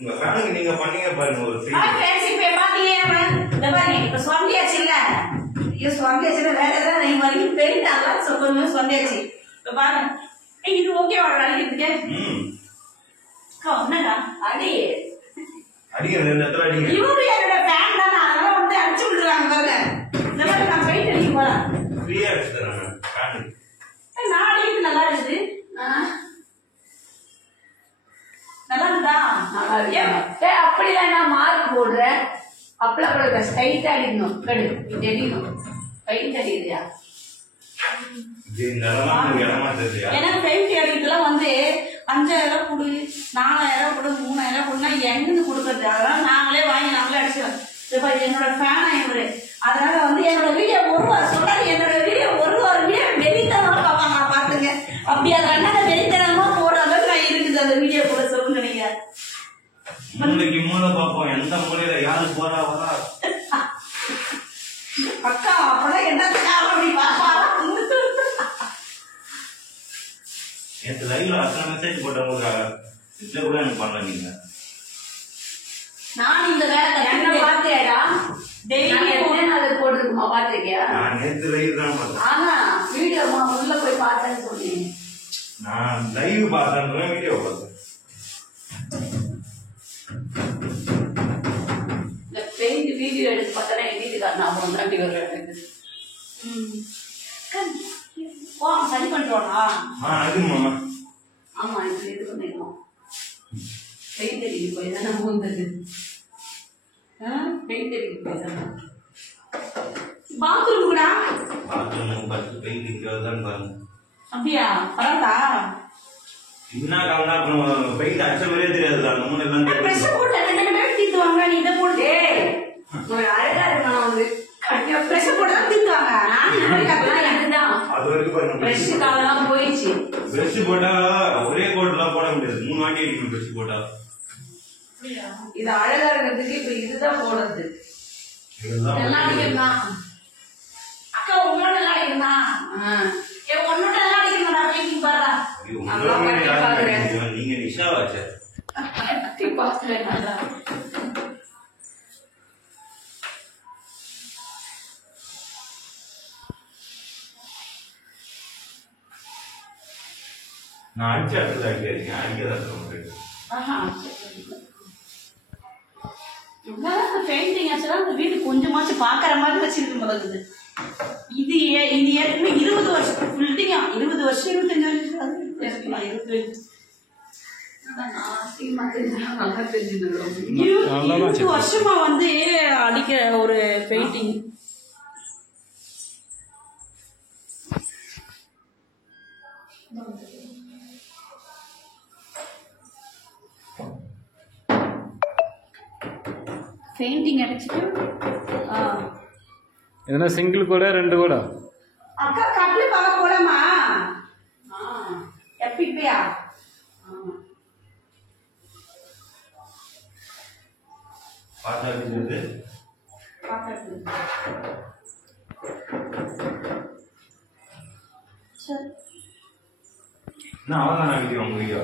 உங்க ஃபேனுக்கு நீங்க பண்ணீங்க பாருங்க ஒரு ஃபீல். இப்ப பாத்தீங்க இந்த பாருங்க இப்ப சொந்தியாச்சு இல்ல இது சொந்தியாச்சு வேற ஏதாவது நீங்க வரைக்கும் பெயிண்ட் அதெல்லாம் சொல்லுங்க சொந்தியாச்சு இப்ப பாருங்க இது ஓகே வா அடிக்கிறதுக்கு என்னடா அடி அடிக்கிறது இந்த இடத்துல அடிங்க. இவரு என்னோட ஃபேன் தான் அதனால வந்து அடிச்சு விடுறாங்க பாருங்க. இந்த மாதிரி நான் பெயிண்ட் அடிக்க போறேன். ஃப்ரீயா அடிச்சு தரேன் ஃபேன். நான் அடிக்கிறது நல்லா இருக்குது. நல்லா இருந்தா நல்லா இருக்கு. அப்படிலாம் நான் மார்க் போடுறேன். அப்பளம் கூட ஸ்ட்ரைட்டா அடிக்கணும். கடு இது அடிக்கணும். பெயிண்ட் அடிக்குதுயா. எனக்கு பெயிண்ட் அடிக்கிறதுலாம் வந்து 5000 கொடு 4000 கொடு 3000 கொடுனா எங்கிருந்து கொடுக்கறது அதெல்லாம் நாங்களே வாங்கி நாங்களே அடிச்சிடும். இப்போ என்னோட ஃபேனா இவரு அதனால வந்து என்னோட வீடியோ ஒரு வாரம் சொல்லாது என்னோட வீடியோ ஒரு வீடியோ வெறித்தனமா பார்ப்பாங்க பாத்துங்க அப்படி அது ரெண்டாவது வெறித்தனமா போட அளவுக்கு நான் இருக்குது அந்த வீடியோ கூட சொல்லுங்க நீங்க மூளைக்கு மூளை பார்ப்போம் எந்த மூலையில யாரு போறா வரா அக்கா அப்பதான் என்னத்துக்காக அப்படி பாப்பா நேற்று லைவ்ல அத்தனை மெசேஜ் போட்டவங்களுக்காக இதுல கூட எனக்கு பண்ணல நீங்க. நான் இந்த வேலை என்ன பாத்தியாடா டெய்லி அதை போட்டுருக்குமா பாத்திருக்கியா? நான் நேற்று லைவ் தான் பார்த்தேன். ஆனா வீடியோ உள்ள போய் பார்த்தேன்னு சொன்னேன். நான் லைவ் பார்த்தேன் வீடியோ பார்த்தேன். இந்த பெயிண்ட் வீடியோ எடுத்து பார்த்தா என் வீட்டுக்காரன் அப்புறம் தாண்டி வருவேன். ஓ சரி பண்றோம்னா அதுமா ஆமா இது பண்ணிருக்கோம் பெயிண்ட் அடிக்க போய் தானே மூந்தது பெயிண்ட் அடிக்க போய் தானே பாத்ரூம் கூட பாத்ரூம் பத்து பெயிண்ட் அடிக்கிறதுதான் பாருங்க. அப்படியா பரவாயில்லா என்ன காரணம் அப்புறம் பெயிண்ட் அடிச்ச மாதிரியே தெரியாது அந்த மூணு எல்லாம் பிரஷர் போட்டு தீர்த்து வாங்க நீ இதை போட்டு அழகா இருக்கணும் வந்து பிரஷர் போட்டு தான் தீர்த்துவாங்க அது வரைக்கும் பாருங்க பிரஷ் காலெல்லாம் போயிடுச்சு. பிரஷ் போட்டா ஒரே கோட்லாம் போட முடியாது 3 வாட்டி அடிக்கணும் பிரஷ் போட்டா. இது அழகா இருக்கிறதுக்கு இப்ப இதுதான் போடுறது நல்லா அடிக்கிறா அக்கா உங்களோட நல்லா அடிக்கிறா உன்னோட நல்லா அடிக்கிறா பேக்கிங் பாருடா நீங்க நிஷாவாச்ச பாக்குறேன் நல்லா நான் அடிச்ச இடத்துல அடிக்கிறேன் அடிக்கிறதா பெயிண்டிங் ஆச்சுன்னா அந்த வீடு கொஞ்சமாச்சும் பாக்குற மாதிரி வச்சிருக்கு போது இது இது ஏற்கனவே 20 வருஷம் பில்டிங்கா 20 வருஷம் 25 வருஷம் இருக்கலாம் 20 வருஷமா வந்து அடிக்கிற ஒரு பெயிண்டிங். பெயிண்டிங் அடிச்சிட்டு எதனா சிங்கிள் கூட 2 கூட அக்கா கட்ல பார்க்க போலாமா? எப்படியா பாத்தா இருக்குது நான் அவதான் வீடியோ உங்க வீடியோ